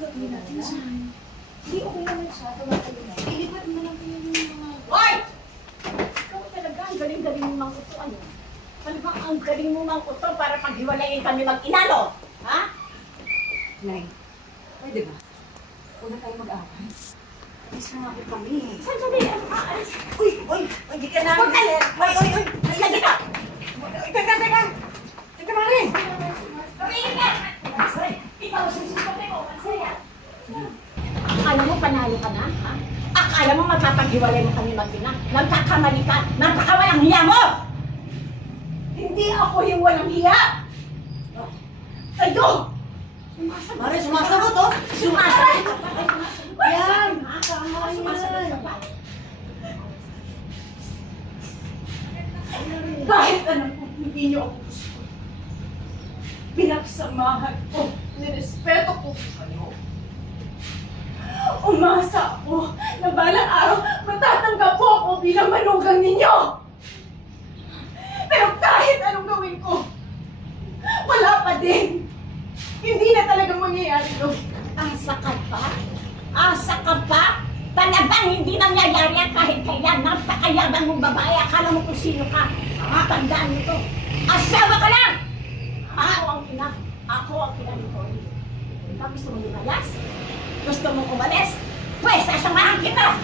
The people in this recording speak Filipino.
gagawin natin siya? Hindi, okay naman siya. Tumatayo na. Ilipat mo lang kayo yung mga... Hoy! Ikaw talaga, ang galing-galing mo mang kuto, ano? Talagang ang galing mo mang kuto para paghiwalayin kami mag-inalo. Ha? Nay, pwede ba? Una tayo mag-away. Alis na nga po kami. Sandali, aalis. Uy! Uy! Hindi ka na! Huwag ka! Uy! Uy! Uy! Halika dito! Teka! Teka! Teka, Mare! Tumingin ka! Ikaw, susukotin mo. Masaya. Akala mo panalo ka na, ha? Akala mo magpapaghiwalay mo kami mag-ina? Nagkakamali ka? Napakawalang hiya mo! Hindi ako yung walang hiya! Kayo! Mare, sumasagot, oh! Sumasagot ka pa! Yan! Sumasagot ka pa! Kahit anong kung hindi niyo ako gusto, pinagsamahan ko, nirespeto ko kayo. Umasa ako na balang araw matatanggap po ako bilang manugang ninyo. Pero kahit anong gawin ko, wala pa din. Hindi na talagang mangyayari to. Asa ka pa? Asa ka pa? Talagang hindi nangyayari yan kahit kailan. Napakayabang mong babae. Akala mo kung sino ka. Tandaan mo to. Asawa ka lang! Ako ang ina. Ako ang ina ni Cory. Gusto mo lumayas? Gusto mo umalis? Pwes, sasamahan kita!